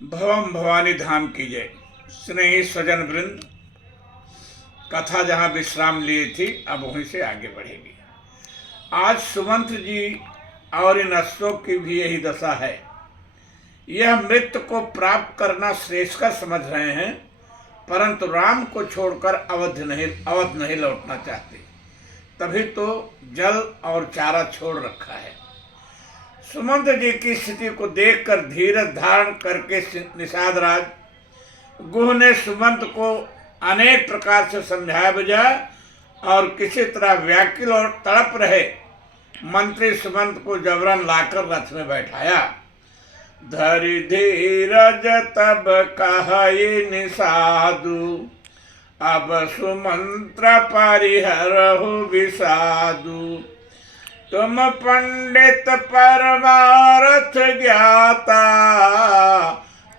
भवम भवानी धाम की जय। स्नेही स्वजन वृंद, कथा जहाँ विश्राम लिए थी अब वहीं से आगे बढ़ेगी। आज सुमंत जी और इन असुरों की भी यही दशा है। यह मृत्यु को प्राप्त करना श्रेष्ठकर समझ रहे हैं, परंतु राम को छोड़कर अवध नहीं लौटना चाहते। तभी तो जल और चारा छोड़ रखा है। सुमंत जी की स्थिति को देखकर धीरज धारण करके निषाद राज गुह ने सुमंत को अनेक प्रकार से समझाया बुझाया और किसी तरह व्याकुल और तड़प रहे मंत्री सुमंत को जबरन लाकर रथ में बैठाया। धरि धीरज तब कहे निषादु, अब सुमंत्र परिहरहु विषादु। तुम पंडित परमारथ ज्ञाता,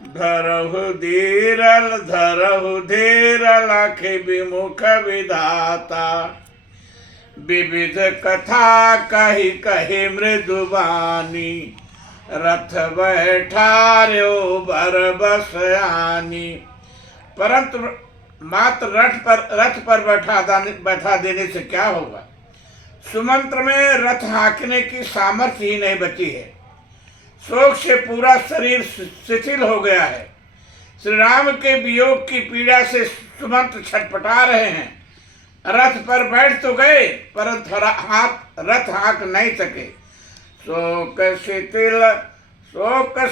धरहु धीर लखि विमुख विधाता। विविध कथा कही कही मृदुबानी, रथ बैठार्यो बर बस आनी। परंतु मात्र रथ पर बैठा देने से क्या होगा। सुमंत्र में रथ हाँकने की सामर्थ्य ही नहीं बची है। शोक से पूरा शरीर शिथिल हो गया है। श्री राम के वियोग की पीड़ा से सुमंत छटपटा रहे हैं। रथ पर बैठ तो गए परंतु रथ हाँक नहीं सके। शोक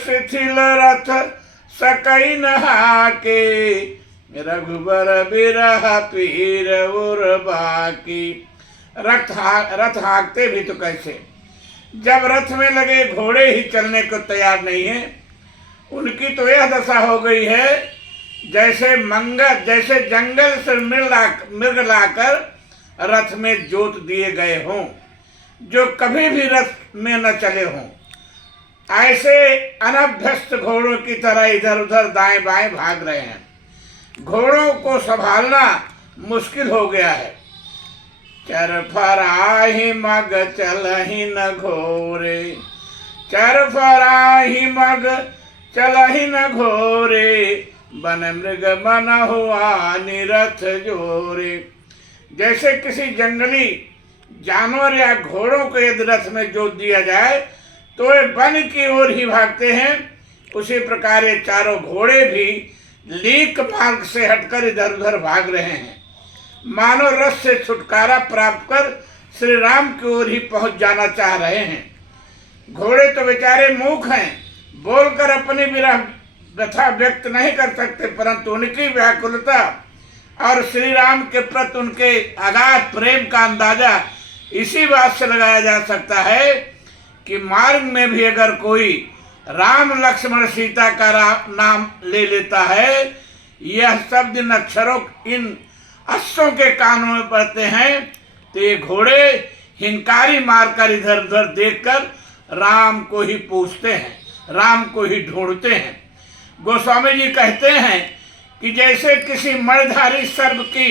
शिथिल रथ सकई न हाके, रघुबर बिरह पीर उर बाकी। रथ हाँकते भी तो कैसे, जब रथ में लगे घोड़े ही चलने को तैयार नहीं है। उनकी तो यह दशा हो गई है जैसे जंगल से मृग लाकर रथ में जोत दिए गए हों, जो कभी भी रथ में न चले हों। ऐसे अनभ्यस्त घोड़ों की तरह इधर उधर दाएं बाएं भाग रहे हैं। घोड़ों को संभालना मुश्किल हो गया है। चरफराहि मग चलहि न घोरे, चरफराहि मग चलहि न घोरे। बन मृग मन हुआ निरथ जोरे। जैसे किसी जंगली जानवर या घोड़ों को यदि रथ में जोत दिया जाए तो वे वन की ओर ही भागते हैं, उसी प्रकार ये चारों घोड़े भी लीक मार्ग से हटकर इधर उधर भाग रहे हैं। मानो रथ से छुटकारा प्राप्त कर श्री राम की ओर ही पहुंच जाना चाह रहे हैं। घोड़े तो बेचारे मूक हैं, बोलकर अपनी व्यथा व्यक्त नहीं कर सकते, परंतु उनकी व्याकुलता और श्री राम के प्रति उनके अगाध प्रेम का अंदाजा इसी बात से लगाया जा सकता है कि मार्ग में भी अगर कोई राम लक्ष्मण सीता का नाम ले लेता है, यह शब्द इन अक्षरों इन अश्वों के कानों में पड़ते हैं तो ये घोड़े हिंकारी मारकर इधर उधर देखकर राम को ही पूछते हैं, राम को ही ढूंढते हैं। गोस्वामी जी कहते हैं कि जैसे किसी मणिधारी सर्प की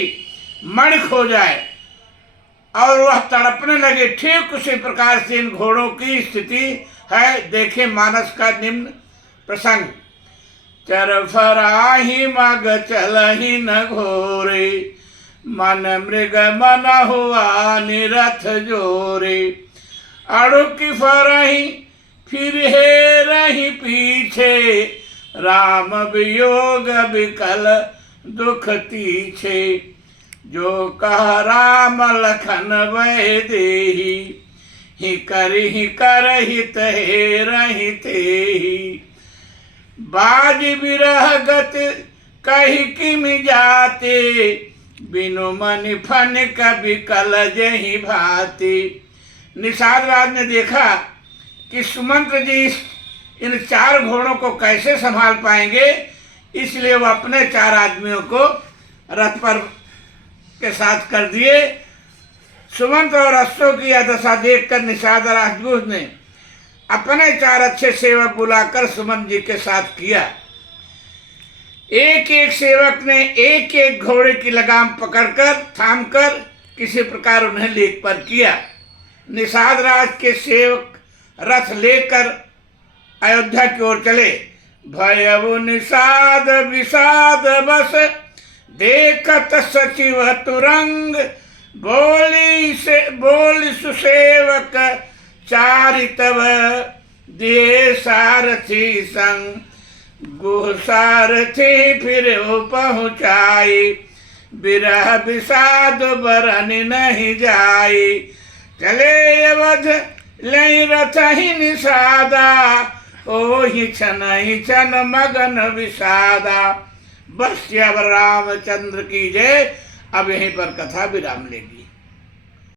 मणि खो जाए और वह तड़पने लगे, ठीक उसी प्रकार से इन घोड़ों की स्थिति है। देखे मानस का निम्न प्रसंग। चरफराहि मग चलहि न घोरे, मन मृग मन हुआ निरथ जोरे। अड़ुकी फरहि फिर हे रही पीछे, राम वियोग विकल दुख तीछे। जो कह राम लखन वह देही, ही करहि तहे रही तेही। बाज बिरह गत कही किम जाते, बिनु मनि फन कभी कल जही भाती। निषाद राज ने देखा कि सुमंत जी इन चार घोड़ों को कैसे संभाल पाएंगे, इसलिए वो अपने चार आदमियों को रथ पर के साथ कर दिए। सुमंत और अश्वों की यह दशा देखकर निषाद राजगुह ने अपने चार अच्छे सेवक बुलाकर सुमंत जी के साथ किया। एक एक सेवक ने एक एक घोड़े की लगाम पकड़कर थामकर किसी प्रकार उन्हें लेख पर किया। निषाद राज के सेवक रथ लेकर अयोध्या की ओर चले। भयउ निषाद विषाद बस देखत सचिव तुरंग बोल सुसेवक चारितव दिए सारथी संग गुह सारथी फिर पहुँचाई बिरह विषाद बरन नहीं जाई चले अवध लई रथ ही निषादा ओहि छन मगन विषादा। बस अब रामचंद्र की जय। अब यहीं पर कथा विराम लेगी।